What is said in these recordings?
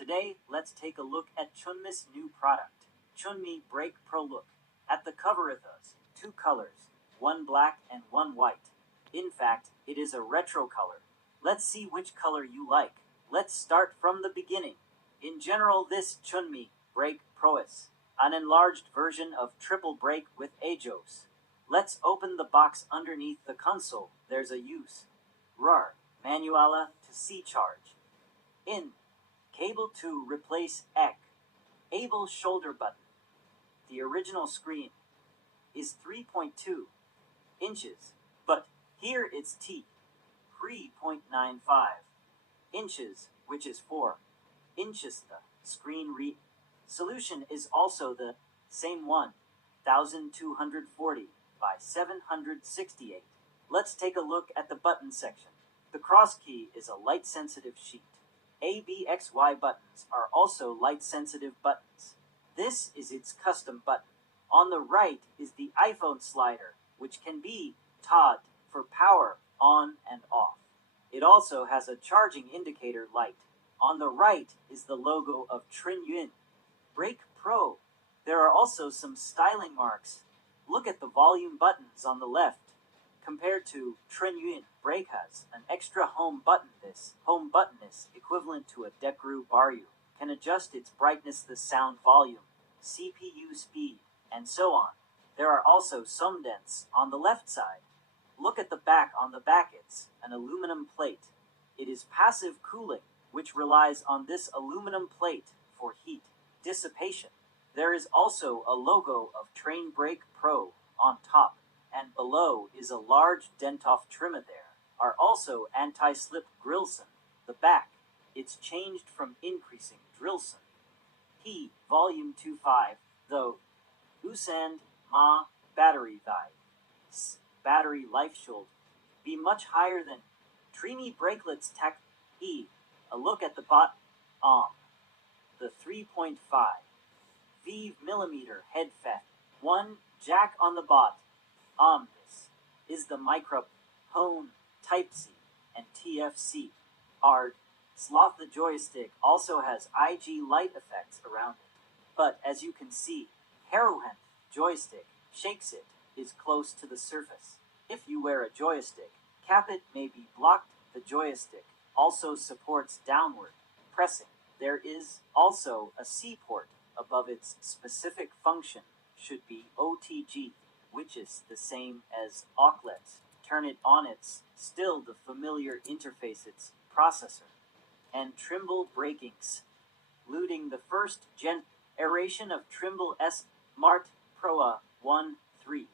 Today, let's take a look at Chunmi's new product, Chunmi Break Pro Look. At the cover it has two colors, one black and one white. In fact, it is a retro color. Let's see which color you like. Let's start from the beginning. In general, this Chunmi Break Pro is an enlarged version of Triple Break with AJOS. Let's open the box underneath the console. There's a use. RAR, Manuala to C charge. In. Cable to replace EC. Able shoulder button. The original screen is 3.2 inches, but here it's 3.95 inches, which is 4 inches. The screen solution is also the same 1240 by 768. Let's take a look at the button section. The cross key is a light-sensitive sheet. ABXY buttons are also light-sensitive buttons. This is its custom button. On the right is the iPhone slider, which can be toggled for power on and off. It also has a charging indicator light. On the right is the logo of TRIMUI Break Pro. There are also some styling marks. Look at the volume buttons on the left. Compared to TRIMUI Break has an extra home button. This home button is equivalent to a Dekru Baryu. Can adjust its brightness, the sound volume, CPU speed, and so on. There are also some dents on the left side. Look at the back. On the back it's an aluminum plate. It is passive cooling, which relies on this aluminum plate for heat dissipation. There is also a logo of Train Break Pro on top, and below is a large dent-off trimmer. There are also anti-slip grills. The back, it's changed from increasing drills. P volume 25, though, Usand Ma battery die. Battery life should be much higher than TRIMUI brakelets tech E. A look at the bot the 3.5 V-millimeter head fat. One jack on the bot. This is the microphone Type-C and TFC. Ard Sloth. The joystick also has IG light effects around it. But as you can see, Haruhen joystick shakes it is close to the surface. If you wear a joystick cap, it may be blocked. The joystick also supports downward pressing. There is also a C port above. Its specific function should be OTG, which is the same as OCLET. Turn it on, it's still the familiar interface. Its processor and Trimble breakings, including the first generation of Trimble S Smart Pro 1.3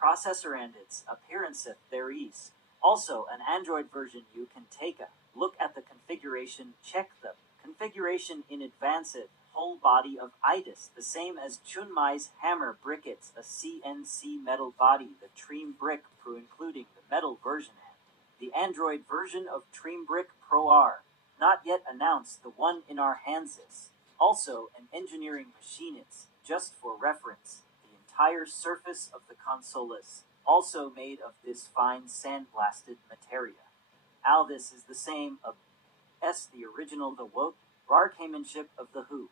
processor and its appearance. There is also an Android version. You can take a look at the configuration. Check the configuration in advance. Whole body of IDIS, the same as Chunmi's hammer brick. It's a CNC metal body. The Trim Brick Pro, including the metal version and the Android version of Trim Brick Pro are not yet announced. The one in our hands is also an engineering machine. It's just for reference. The entire surface of the console is also made of this fine sandblasted material. This is the same as the original. The workmanship of the Who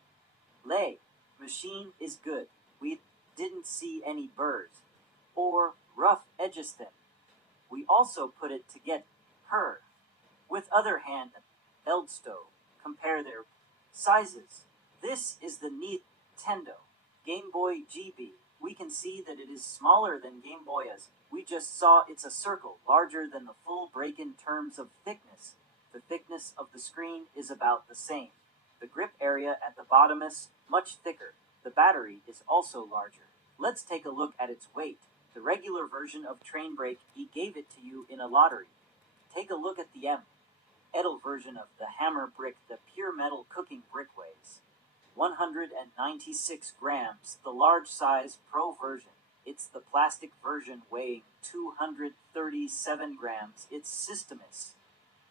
Lay machine is good. We didn't see any burrs or rough edges. Then we also put it to get her with other hand Eldstow. Compare their sizes. This is the Nintendo Game Boy GB. We can see that it is smaller than Game Boy as we just saw. It's a circle larger than the full break. In terms of thickness, the thickness of the screen is about the same. The grip area at the bottom is much thicker. The battery is also larger. Let's take a look at its weight. The regular version of Train Break he gave it to you in a lottery. Take a look at the metal version of the hammer brick. The pure metal cooking brick weighs 196 grams. The large size Pro version, it's the plastic version weighing 237 grams. Its system is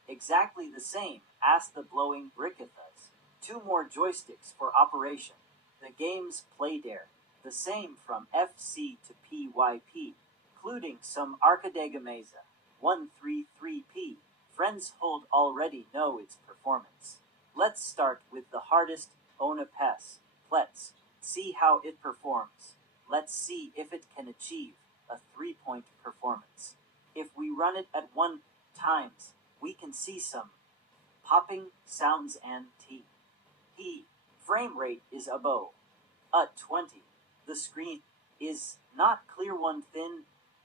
exactly the same as the blowing brick. It has two more joysticks for operation. The games play there, the same from FC to PYP, including some Arcadegameza 133P. Friends hold already know its performance. Let's start with the hardest, ONAPES. Let's see how it performs. Let's see if it can achieve a 3-point performance. If we run it at 1 times, we can see some popping sounds and T. Frame rate is above a 20. The screen is not clear one thin.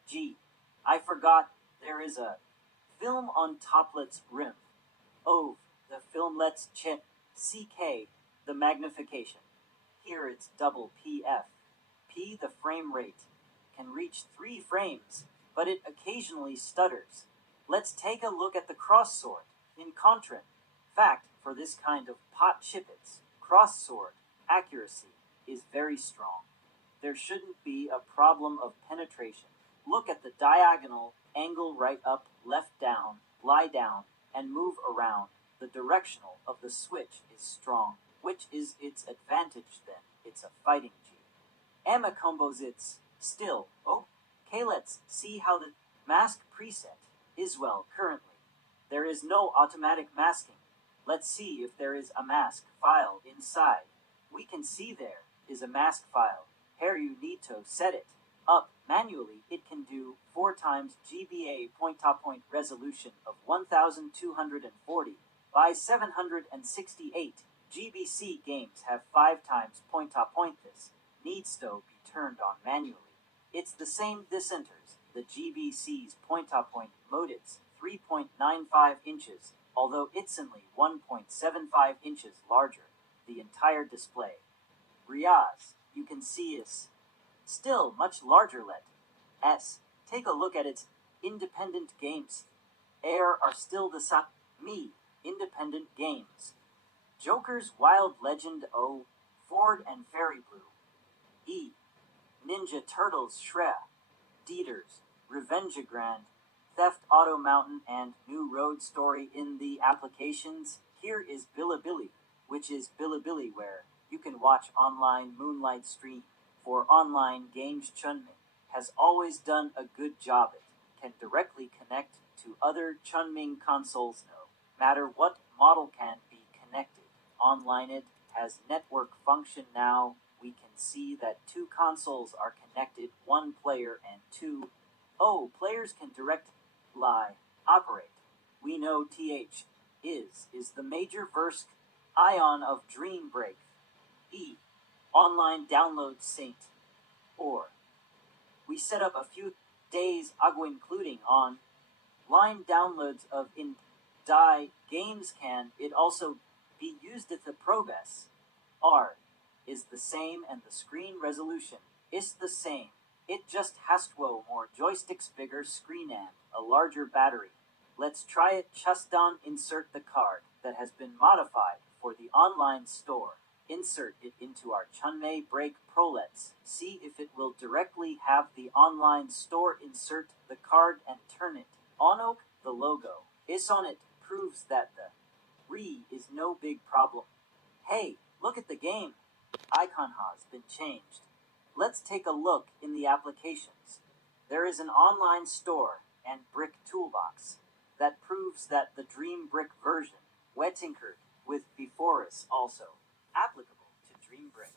G. I forgot there is a film on toplet's rim. Oh, the film lets check CK, the magnification. Here it's double PF. P, the frame rate, can reach 3 frames, but it occasionally stutters. Let's take a look at the cross sword. In contrast, fact for this kind of pot chippets, cross sword accuracy is very strong. There shouldn't be a problem of penetration. Look at the diagonal angle, right up, left down, lie down, and move around. The directional of the switch is strong. Which is its advantage then? It's a fighting G. Emma composites still. Okay, let's see how the mask preset is well currently. There is no automatic masking. Let's see if there is a mask file inside. We can see there is a mask file. Here you need to set it up manually. It can do 4 times GBA point-to-point resolution of 1240 by 768. GBC games have 5 times point-to-point. This needs to be turned on manually. It's the same this enters the GBC's point-to-point mode. It's 3.95 inches, although it's only 1.75 inches larger. The entire display. Riaz, you can see is still much larger. Let's take a look at its independent games. Air are still the me independent games. Joker's Wild Legend O, Ford and Fairy Blue. E. Ninja Turtles Shredder. Dieter's Revenge Grand. Theft Auto Mountain and New Road Story. In the applications, here is Bilibili, which is Bilibili where you can watch online Moonlight stream for online games. Chunming has always done a good job. It can directly connect to other Chunming consoles. No matter what model can be connected online. It has network function now. We can see that 2 consoles are connected, 1 player and 2 players can directly operate. We know TH is the major verse ion of Dream Break. E. Online download Saint. Or we set up a few days ago, including online downloads of in-die games. Can it also be used at the progress? R is the same and the screen resolution is the same. It just has more joysticks, bigger screen and a larger battery. Let's try it. Just insert the card that has been modified for the online store. Insert it into our Chunmei Break Pro. Let's see if it will directly have the online store. Insert the card and turn it on. The logo is on it, proves that the is no big problem. Hey, look at the game. Icon has been changed. Let's take a look in the applications. There is an online store and brick toolbox that proves that the Dream Brick version, tinkered with before, is also applicable to Dream Brick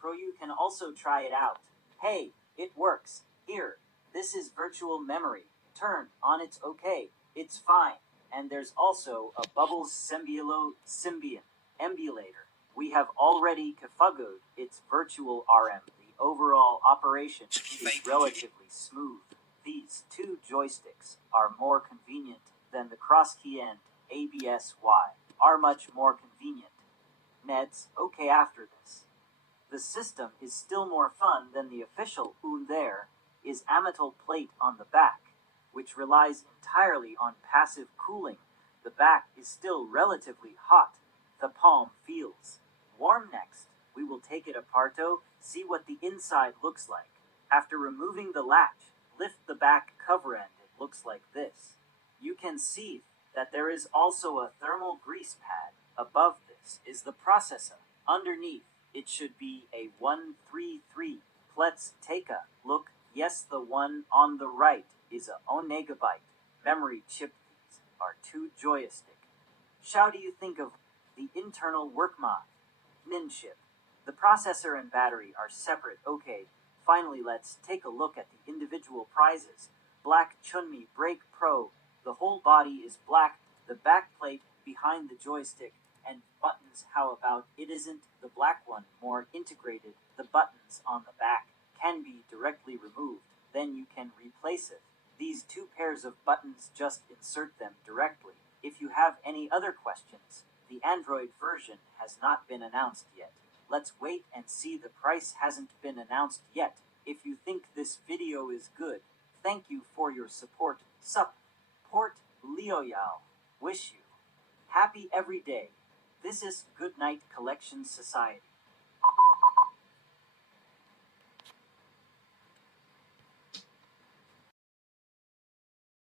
Pro. You can also try it out. Hey, it works. Here, this is virtual memory. Turn on, it's okay. It's fine. And there's also a Bubbles Symbian emulator. We have already configured its virtual RM. The overall operation is relatively smooth. These 2 joysticks are more convenient than the cross key, and ABS-Y are much more convenient. Neds, okay. After this, the system is still more fun than the official. There is a metal plate on the back, which relies entirely on passive cooling. The back is still relatively hot. The palm feels warm. Next, we will take it apart to see what the inside looks like. After removing the latch, lift the back cover and it looks like this. You can see that there is also a thermal grease pad. Above this is the processor. Underneath, it should be a 133. Let's take a look. Yes, the one on the right is a 1 megabyte memory chip. These are 2 joystick. How do you think of The internal work mod. Ninship. The processor and battery are separate. Okay, finally let's take a look at the individual prizes. Black TRIMUI Brake Pro. The whole body is black, the back plate behind the joystick, and buttons. How about it isn't the black one more integrated? The buttons on the back can be directly removed, then you can replace it. These two pairs of buttons, just insert them directly. If you have any other questions, the Android version has not been announced yet. Let's wait and see. The price hasn't been announced yet. If you think this video is good, thank you for your support. Support Leoyal. Wish you happy every day. This is Good Night Collection Society.